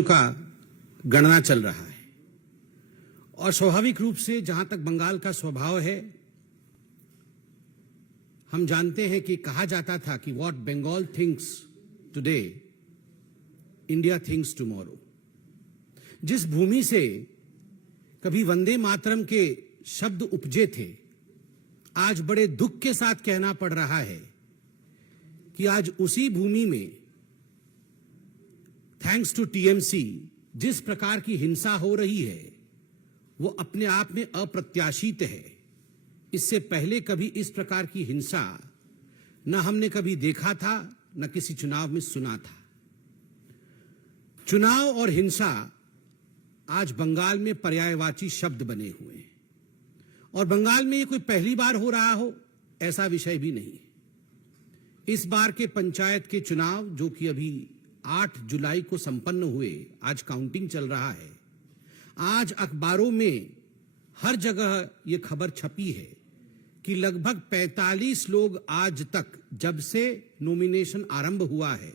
मृतकों का गणना चल रहा है और स्वाभाविक रूप से जहां तक बंगाल का स्वभाव है, हम जानते हैं कि कहा जाता था कि what Bengal thinks today India thinks tomorrow. जिस भूमि से कभी वंदे मातरम के शब्द उपजे थे, आज बड़े दुख के साथ कहना पड़ रहा है कि आज उसी भूमि में थैंक्स टू टीएमसी जिस प्रकार की हिंसा हो रही है वो अपने आप में अप्रत्याशित है। इससे पहले कभी इस प्रकार की हिंसा न हमने कभी देखा था, न किसी चुनाव में सुना था। चुनाव और हिंसा आज बंगाल में पर्यायवाची शब्द बने हुए हैं और बंगाल में ये कोई पहली बार हो रहा हो ऐसा विषय भी नहीं है। इस बार के पंचायत के चुनाव जो कि अभी 8 जुलाई को संपन्न हुए, आज काउंटिंग चल रहा है। आज अखबारों में हर जगह यह खबर छपी है कि लगभग 45 लोग आज तक, जब से नॉमिनेशन आरंभ हुआ है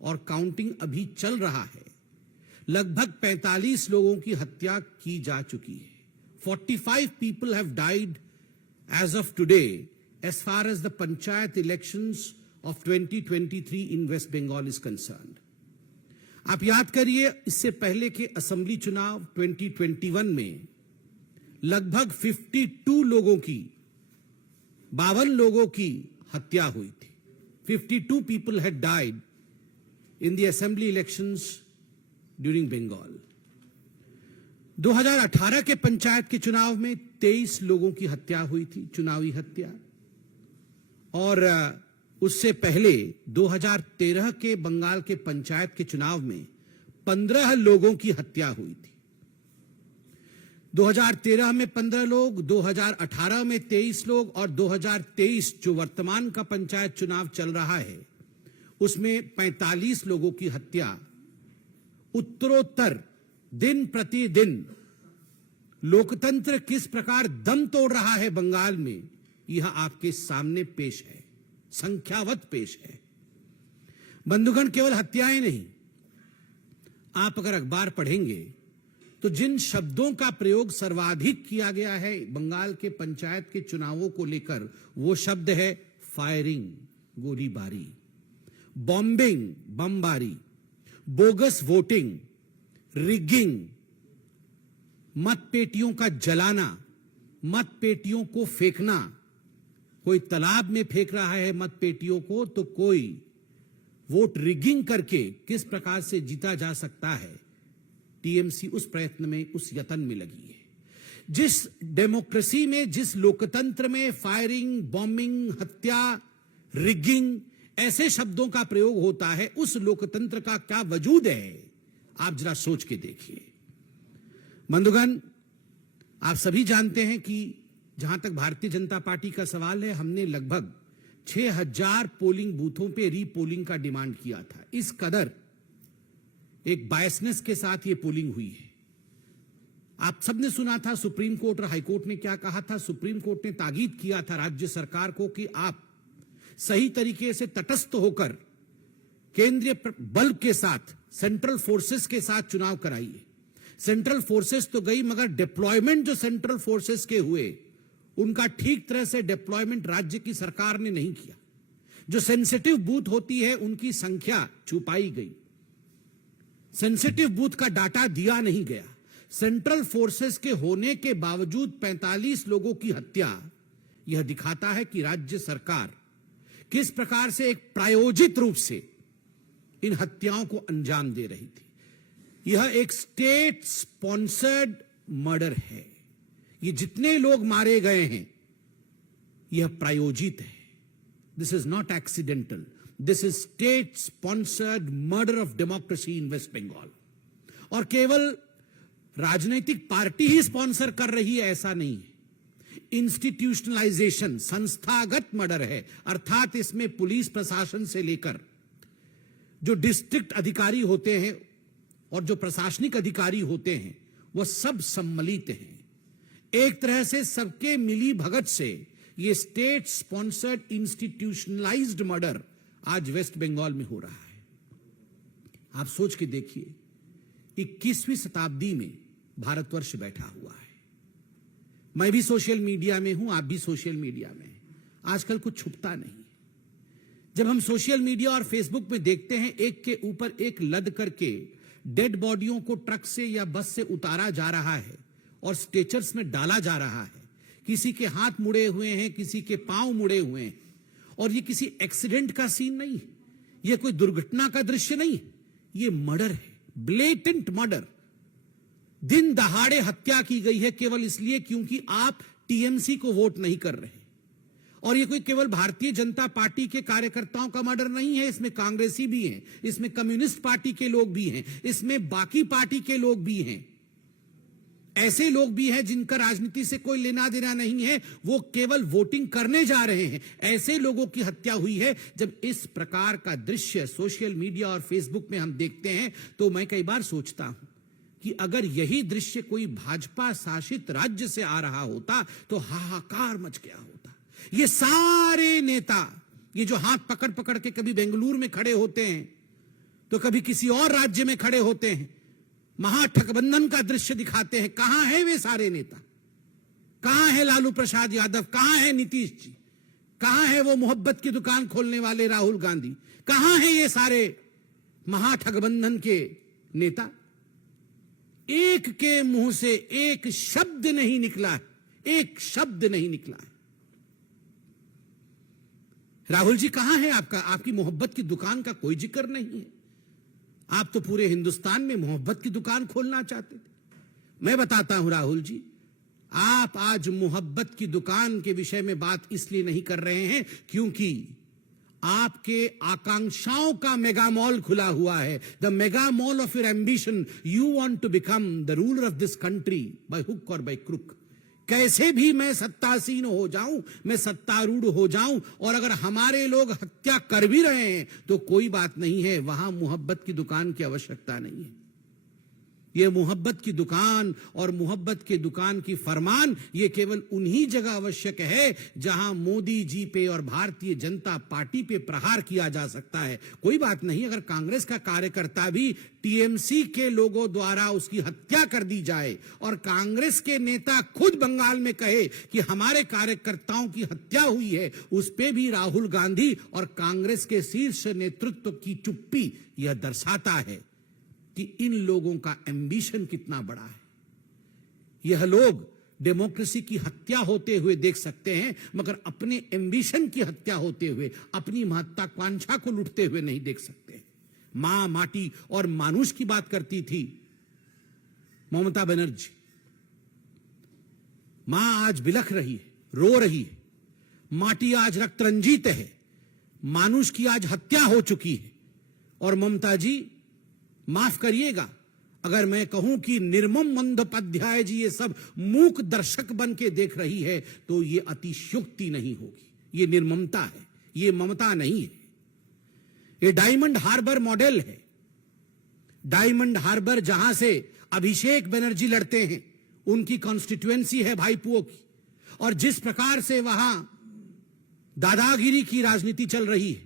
और काउंटिंग अभी चल रहा है, लगभग 45 लोगों की हत्या की जा चुकी है। 45 people have died as of today as far as the panchayat elections of 2023 in West Bengal is concerned. आप याद करिए, इससे पहले के असेंबली चुनाव 2021 में लगभग 52 लोगों की, 52 लोगों की हत्या हुई थी। 52 people had died in the assembly elections during Bengal. 2018 के पंचायत के चुनाव में 23 लोगों की हत्या हुई थी, चुनावी हत्या। और उससे पहले 2013 के बंगाल के पंचायत के चुनाव में 15 लोगों की हत्या हुई थी। 2013 में 15 लोग, 2018 में 23 लोग और 2023 जो वर्तमान का पंचायत चुनाव चल रहा है उसमें 45 लोगों की हत्या। उत्तरोत्तर दिन प्रतिदिन लोकतंत्र किस प्रकार दम तोड़ रहा है बंगाल में, यह आपके सामने पेश है, संख्यावत पेश है। बंधुगण, केवल हत्याएं नहीं, आप अगर अखबार पढ़ेंगे तो जिन शब्दों का प्रयोग सर्वाधिक किया गया है बंगाल के पंचायत के चुनावों को लेकर, वो शब्द है फायरिंग, गोलीबारी, बॉम्बिंग, बमबारी, बोगस वोटिंग, रिगिंग, मतपेटियों का जलाना, मतपेटियों को फेंकना। कोई तालाब में फेंक रहा है मतपेटियों को, तो कोई वोट रिगिंग करके किस प्रकार से जीता जा सकता है, टीएमसी उस प्रयत्न में, उस यत्न में लगी है। जिस डेमोक्रेसी में, जिस लोकतंत्र में फायरिंग, बॉम्बिंग, हत्या, रिगिंग ऐसे शब्दों का प्रयोग होता है, उस लोकतंत्र का क्या वजूद है, आप जरा सोच के देखिए। बंधुगण, आप सभी जानते हैं कि जहां तक भारतीय जनता पार्टी का सवाल है, हमने लगभग 6000 पोलिंग बूथों पे रीपोलिंग का डिमांड किया था। इस कदर एक बायसनेस के साथ ये पोलिंग हुई है। आप सबने सुना था सुप्रीम कोर्ट और हाईकोर्ट ने क्या कहा था। सुप्रीम कोर्ट ने ताकीद किया था राज्य सरकार को कि आप सही तरीके से तटस्थ होकर केंद्रीय बल के साथ, सेंट्रल फोर्सेस के साथ चुनाव कराइए। सेंट्रल फोर्सेस तो गई, मगर डिप्लॉयमेंट जो सेंट्रल फोर्सेस के हुए उनका ठीक तरह से डिप्लॉयमेंट राज्य की सरकार ने नहीं किया। जो सेंसिटिव बूथ होती है उनकी संख्या छुपाई गई, सेंसिटिव बूथ का डाटा दिया नहीं गया। सेंट्रल फोर्सेस के होने के बावजूद 45 लोगों की हत्या, यह दिखाता है कि राज्य सरकार किस प्रकार से एक प्रायोजित रूप से इन हत्याओं को अंजाम दे रही थी। यह एक स्टेट स्पॉन्सर्ड मर्डर है। ये जितने लोग मारे गए हैं, यह प्रायोजित है। This is not accidental, this is state sponsored murder of democracy in West Bengal. और केवल राजनीतिक पार्टी ही स्पॉन्सर कर रही है ऐसा नहीं है। इंस्टीट्यूशनलाइजेशन, संस्थागत मर्डर है, अर्थात इसमें पुलिस प्रशासन से लेकर जो डिस्ट्रिक्ट अधिकारी होते हैं और जो प्रशासनिक अधिकारी होते हैं, वह सब सम्मिलित हैं। एक तरह से सबके मिली भगत से ये स्टेट स्पॉन्सर्ड इंस्टीट्यूशनलाइज्ड मर्डर आज वेस्ट बंगाल में हो रहा है। आप सोच के देखिए 21वीं शताब्दी में भारतवर्ष बैठा हुआ है। मैं भी सोशल मीडिया में हूं, आप भी सोशल मीडिया में हैं। आजकल कुछ छुपता नहीं। जब हम सोशल मीडिया और फेसबुक में देखते हैं एक के ऊपर एक लद करके डेड बॉडियों को ट्रक से या बस से उतारा जा रहा है और स्ट्रेचर्स में डाला जा रहा है, किसी के हाथ मुड़े हुए हैं, किसी के पांव मुड़े हुए हैं, और ये किसी एक्सीडेंट का सीन नहीं है, ये कोई दुर्घटना का दृश्य नहीं है, ये मर्डर है, ब्लेटेंट मर्डर। दिन दहाड़े हत्या की गई है केवल इसलिए क्योंकि आप टीएमसी को वोट नहीं कर रहे। और ये कोई केवल भारतीय जनता पार्टी के कार्यकर्ताओं का मर्डर नहीं है, इसमें कांग्रेसी भी हैं, इसमें कम्युनिस्ट पार्टी के लोग भी हैं, इसमें बाकी पार्टी के लोग भी हैं, ऐसे लोग भी हैं जिनका राजनीति से कोई लेना देना नहीं है, वो केवल वोटिंग करने जा रहे हैं। ऐसे लोगों की हत्या हुई है। जब इस प्रकार का दृश्य सोशल मीडिया और फेसबुक में हम देखते हैं तो मैं कई बार सोचता हूं कि अगर यही दृश्य कोई भाजपा शासित राज्य से आ रहा होता तो हाहाकार मच गया होता। ये सारे नेता, ये जो हाथ पकड़ पकड़ के कभी बेंगलुरु में खड़े होते हैं तो कभी किसी और राज्य में खड़े होते हैं, महागठबंधन का दृश्य दिखाते हैं। कहां है वे सारे नेता? कहां है लालू प्रसाद यादव? कहां है नीतीश जी? कहां है वो मोहब्बत की दुकान खोलने वाले राहुल गांधी? कहां है ये सारे महागठबंधन के नेता? एक के मुंह से एक शब्द नहीं निकला है, एक शब्द नहीं निकला है। राहुल जी कहां है आपका? आपकी मोहब्बत की दुकान का कोई जिक्र नहीं है। आप तो पूरे हिंदुस्तान में मोहब्बत की दुकान खोलना चाहते थे। मैं बताता हूं राहुल जी, आप आज मोहब्बत की दुकान के विषय में बात इसलिए नहीं कर रहे हैं क्योंकि आपके आकांक्षाओं का मेगा मॉल खुला हुआ है। The mega mall of your ambition. You want to become the ruler of this country by hook और बाय क्रुक। कैसे भी मैं सत्तासीन हो जाऊं, मैं सत्तारूढ़ हो जाऊं, और अगर हमारे लोग हत्या कर भी रहे हैं तो कोई बात नहीं है, वहां मोहब्बत की दुकान की आवश्यकता नहीं है। ये मोहब्बत की दुकान और मोहब्बत के दुकान की फरमान ये केवल उन्हीं जगह आवश्यक है जहां मोदी जी पे और भारतीय जनता पार्टी पे प्रहार किया जा सकता है। कोई बात नहीं अगर कांग्रेस का कार्यकर्ता भी टीएमसी के लोगों द्वारा उसकी हत्या कर दी जाए और कांग्रेस के नेता खुद बंगाल में कहे कि हमारे कार्यकर्ताओं की हत्या हुई है, उस पे भी राहुल गांधी और कांग्रेस के शीर्ष नेतृत्व की चुप्पी यह दर्शाता है कि इन लोगों का एम्बिशन कितना बड़ा है। यह लोग डेमोक्रेसी की हत्या होते हुए देख सकते हैं मगर अपने एम्बिशन की हत्या होते हुए, अपनी महत्वाकांक्षा को लुटते हुए नहीं देख सकते। मां, माटी और मानुष की बात करती थी ममता बनर्जी। मां आज बिलख रही है, रो रही है, माटी आज रक्त रंजित है, मानुष की आज हत्या हो चुकी है। और ममता जी माफ करिएगा अगर मैं कहूं कि निर्मम बंदोपाध्याय जी ये सब मूक दर्शक बन के देख रही है तो ये अतिशयोक्ति नहीं होगी। ये निर्ममता है, ये ममता नहीं है। ये डायमंड हार्बर मॉडल है। डायमंड हार्बर जहां से अभिषेक बनर्जी लड़ते हैं, उनकी कॉन्स्टिट्यूएंसी है भाईपुओं की, और जिस प्रकार से वहां दादागिरी की राजनीति चल रही है,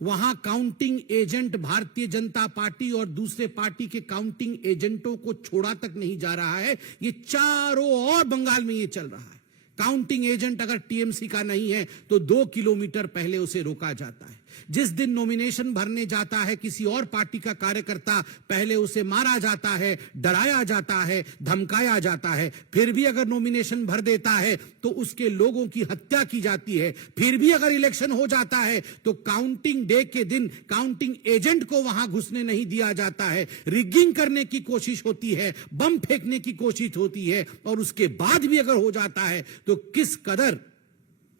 वहां counting agent Bharatiya Janata party और दूसरे पार्टी के काउंटिंग एजेंटों को छोड़ा तक नहीं जा रहा है। ये चारों ओर बंगाल में ये चल रहा है। काउंटिंग एजेंट अगर टीएमसी का नहीं है तो 2 किलोमीटर पहले उसे रोका जाता है। जिस दिन नॉमिनेशन भरने जाता है किसी और पार्टी का कार्यकर्ता, पहले उसे मारा जाता है, डराया जाता है, धमकाया जाता है। फिर भी अगर नॉमिनेशन भर देता है तो उसके लोगों की हत्या की जाती है। फिर भी अगर इलेक्शन हो जाता है तो काउंटिंग डे के दिन काउंटिंग एजेंट को वहां घुसने नहीं दिया जाता है। रिगिंग करने की कोशिश होती है, बम फेंकने की कोशिश होती है, और उसके बाद भी अगर हो जाता है तो किस कदर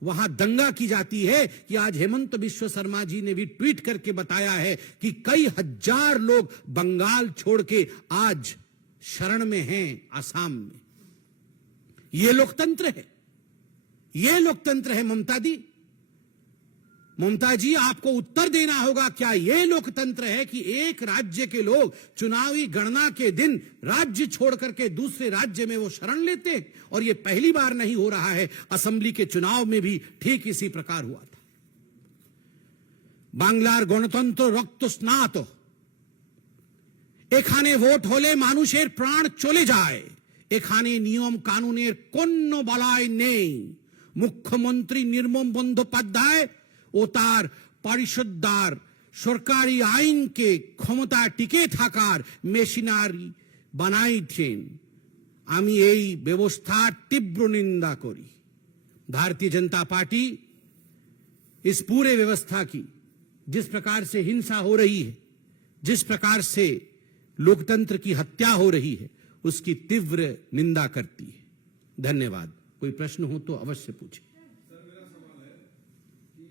वहां दंगा की जाती है कि आज हेमंत बिश्व शर्मा जी ने भी ट्वीट करके बताया है कि कई हजार लोग बंगाल छोड़ के आज शरण में हैं आसाम में। यह लोकतंत्र है, यह लोकतंत्र है ममता दी। ममता जी आपको उत्तर देना होगा, क्या यह लोकतंत्र है कि एक राज्य के लोग चुनावी गणना के दिन राज्य छोड़ करके दूसरे राज्य में वो शरण लेते हैं? और यह पहली बार नहीं हो रहा है, असेंबली के चुनाव में भी ठीक इसी प्रकार हुआ था। बांग्लार गणतंत्र रक्त स्नात এখানে ভোট হলে মানুষের প্রাণ চলে যায়, এখানে নিয়ম কানুনের কোনো বলয় নেই। মুখ্যমন্ত্রী নির্মম বন্দ্যোপাধ্যায় ও তার পরিষদদার সরকারি আইনকে ক্ষমতা টিকে থাকার মেশিনারি বানাইছেন। আমি এই ব্যবস্থার তীব্র নিন্দা করি। भारतीय जनता पार्टी इस पूरे व्यवस्था की जिस प्रकार से हिंसा हो रही है, जिस प्रकार से लोकतंत्र की हत्या हो रही है, उसकी तीव्र निंदा करती है। धन्यवाद। कोई प्रश्न हो तो अवश्य पूछें। सर, मेरा सवाल है कि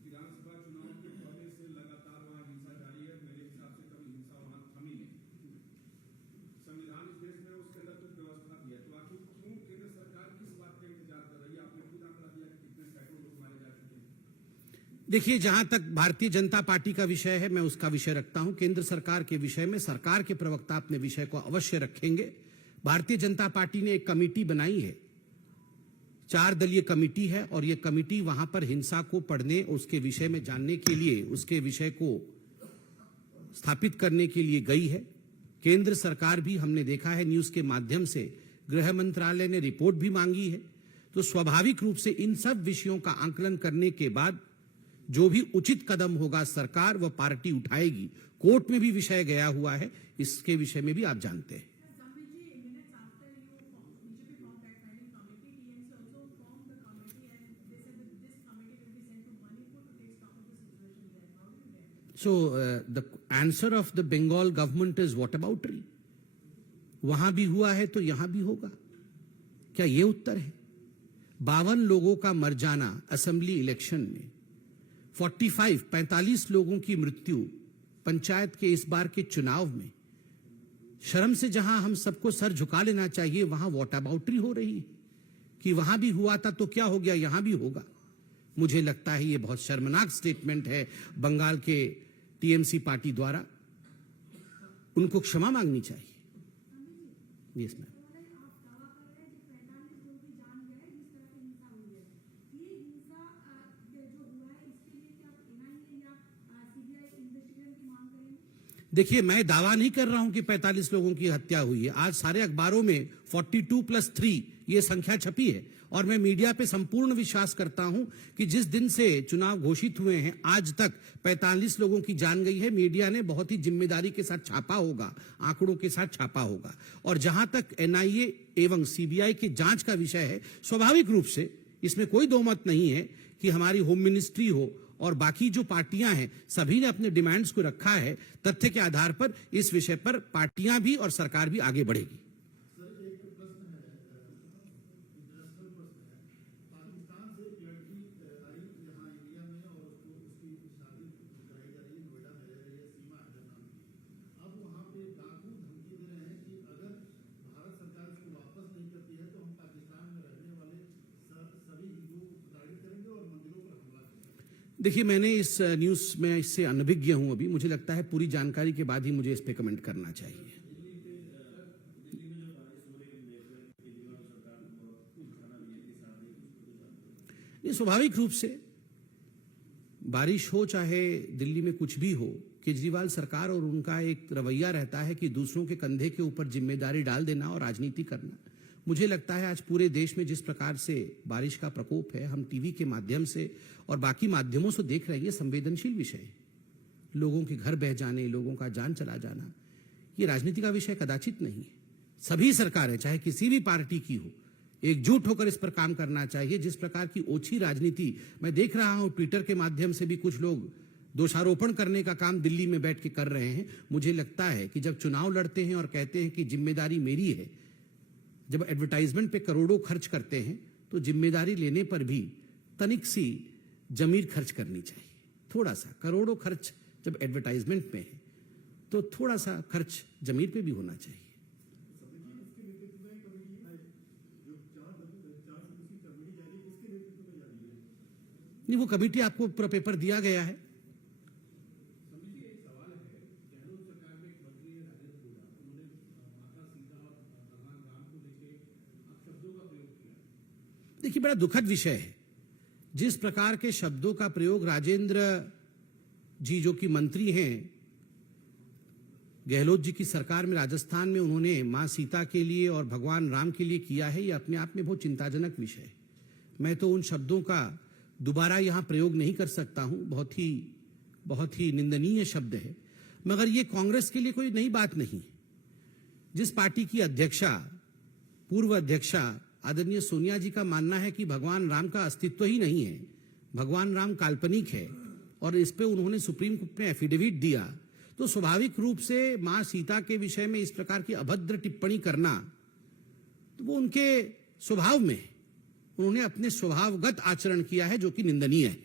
विधानसभा चुनाव के पहले से लगातार वहां हिंसा जारी है। मेरे हिसाब से कभी हिंसा वहां थमी नहीं। संविधान इस देश में उसके अंदर कुछ व्यवस्था भी है, तो आखिर क्यों केंद्र सरकार किस बात का इंतजार कर रही है? आपने खुद आंकड़ा दिया कि कितने सैकड़ों लोग मारे जा चुके हैं। देखिए, जहां तक भारतीय जनता पार्टी का विषय है, मैं उसका विषय रखता हूं। केंद्र सरकार के विषय में सरकार के प्रवक्ता अपने विषय को अवश्य रखेंगे। भारतीय जनता पार्टी ने एक कमेटी बनाई है, 4 दलीय कमेटी है, और यह कमेटी वहां पर हिंसा को पढ़ने, उसके विषय में जानने के लिए, उसके विषय को स्थापित करने के लिए गई है। केंद्र सरकार भी, हमने देखा है न्यूज के माध्यम से, गृह मंत्रालय ने रिपोर्ट भी मांगी है। तो स्वाभाविक रूप से इन सब विषयों का आंकलन करने के बाद जो भी उचित कदम होगा सरकार व पार्टी उठाएगी। कोर्ट में भी विषय गया हुआ है, इसके विषय में भी आप जानते हैं। So the answer of the Bengal government is whataboutery. वहां भी हुआ है तो यहां भी होगा, क्या ये उत्तर है? 52 लोगों का मर जाना असेंबली इलेक्शन में, 45 लोगों की मृत्यु पंचायत के इस बार के चुनाव में। शर्म से जहां हम सबको सर झुका लेना चाहिए, वहां वॉटअबाउटरी हो रही है कि वहां भी हुआ था तो क्या हो गया, यहां भी होगा। मुझे लगता है ये बहुत शर्मनाक स्टेटमेंट है बंगाल के टीएमसी पार्टी द्वारा। उनको क्षमा मांगनी चाहिए। Yes ma'am. देखिए, मैं दावा नहीं कर रहा हूं कि 45 लोगों की हत्या हुई है। आज सारे अखबारों में 42+3 ये संख्या छपी है, और मैं मीडिया पे संपूर्ण विश्वास करता हूं कि जिस दिन से चुनाव घोषित हुए हैं आज तक 45 लोगों की जान गई है। मीडिया ने बहुत ही जिम्मेदारी के साथ छापा होगा, आंकड़ों के साथ छापा होगा। और जहां तक एनआईए एवं सीबीआई की जांच का विषय है, स्वाभाविक रूप से इसमें कोई दो मत नहीं है कि हमारी होम मिनिस्ट्री हो और बाकी जो पार्टियां हैं, सभी ने अपने डिमांड्स को रखा है। तथ्य के आधार पर इस विषय पर पार्टियां भी और सरकार भी आगे बढ़ेगी। देखिए, मैंने इस न्यूज में इससे अनभिज्ञ हूं अभी। मुझे लगता है पूरी जानकारी के बाद ही मुझे इस पे कमेंट करना चाहिए। ये स्वाभाविक रूप से बारिश हो चाहे दिल्ली में कुछ भी हो, केजरीवाल सरकार और उनका एक रवैया रहता है कि दूसरों के कंधे के ऊपर जिम्मेदारी डाल देना और राजनीति करना। मुझे लगता है आज पूरे देश में जिस प्रकार से बारिश का प्रकोप है, हम टीवी के माध्यम से और बाकी माध्यमों से देख रहे हैं, ये संवेदनशील विषय है। लोगों के घर बह जाने, लोगों का जान चला जाना, ये राजनीति का विषय कदाचित नहीं है। सभी सरकारें, चाहे किसी भी पार्टी की हो, एकजुट होकर इस पर काम करना चाहिए। जिस प्रकार की ओछी राजनीति मैं देख रहा हूं, ट्विटर के माध्यम से भी कुछ लोग दोषारोपण करने का काम दिल्ली में बैठ के कर रहे हैं। मुझे लगता है कि जब चुनाव लड़ते हैं और कहते हैं कि जिम्मेदारी मेरी है, जब एडवर्टाइजमेंट पे करोड़ों खर्च करते हैं, तो जिम्मेदारी लेने पर भी तनिक सी जमीर खर्च करनी चाहिए। थोड़ा सा, करोड़ों खर्च जब एडवर्टाइजमेंट में है तो थोड़ा सा खर्च जमीर पे भी होना चाहिए। नहीं, वो कमेटी आपको पूरा पेपर दिया गया है। देखिए, बड़ा दुखद विषय है जिस प्रकार के शब्दों का प्रयोग राजेंद्र जी, जो कि मंत्री हैं, गहलोत जी की सरकार में राजस्थान में उन्होंने मां सीता के लिए और भगवान राम के लिए किया है, ये अपने आप में बहुत चिंताजनक विषय है। मैं तो उन शब्दों का दोबारा यहां प्रयोग नहीं कर सकता हूं, बहुत ही निंदनीय शब्द है, मगर ये कांग्रेस के लिए कोई नई बात नहीं। जिस पार्टी की अध्यक्षा, पूर्व अध्यक्षा आदरणीय सोनिया जी का मानना है कि भगवान राम का अस्तित्व ही नहीं है, भगवान राम काल्पनिक है, और इस पे उन्होंने सुप्रीम कोर्ट में एफिडेविट दिया, तो स्वाभाविक रूप से मां सीता के विषय में इस प्रकार की अभद्र टिप्पणी करना तो वो उनके स्वभाव में, उन्होंने अपने स्वभावगत आचरण किया है जो कि निंदनीय है।